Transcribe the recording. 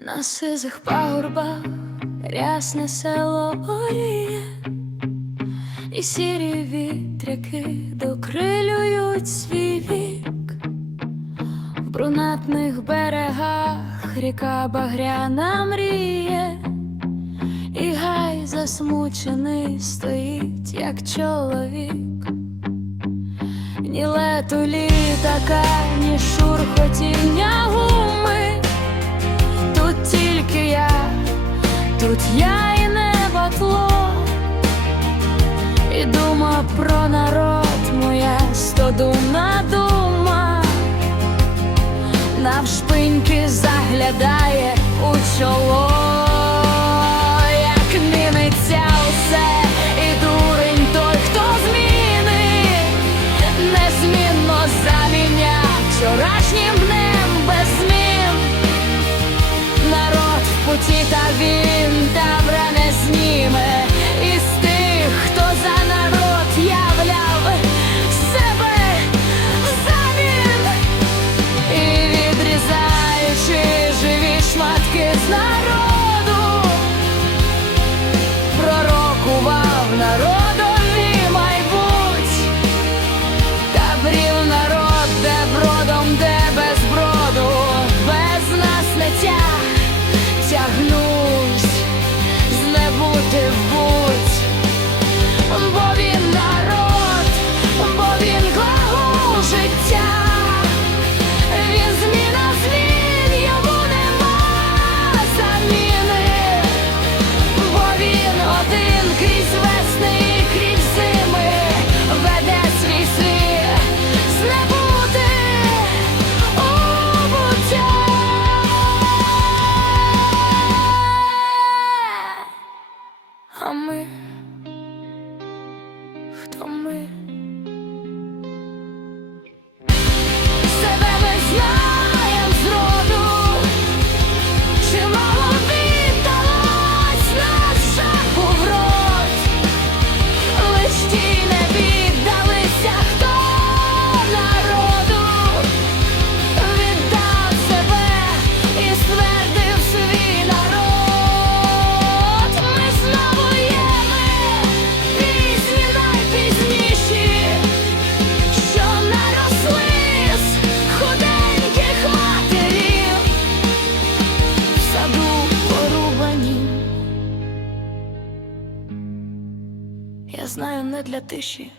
На сизих пагорбах рясне село оріє, і сірі вітряки докрилюють свій вік. В брунатних берегах ріка багряна мріє, і гай засмучений стоїть, як чоловік. Ні лету літака, ні шурхотіння гуми. Дума про народ моя стодумна дума, навшпиньки заглядає у чоло, як міниться і дурень той, хто змінить незмінно заміняв вчорашнім днем без змін. Народ в путі та він знаю не для тиші,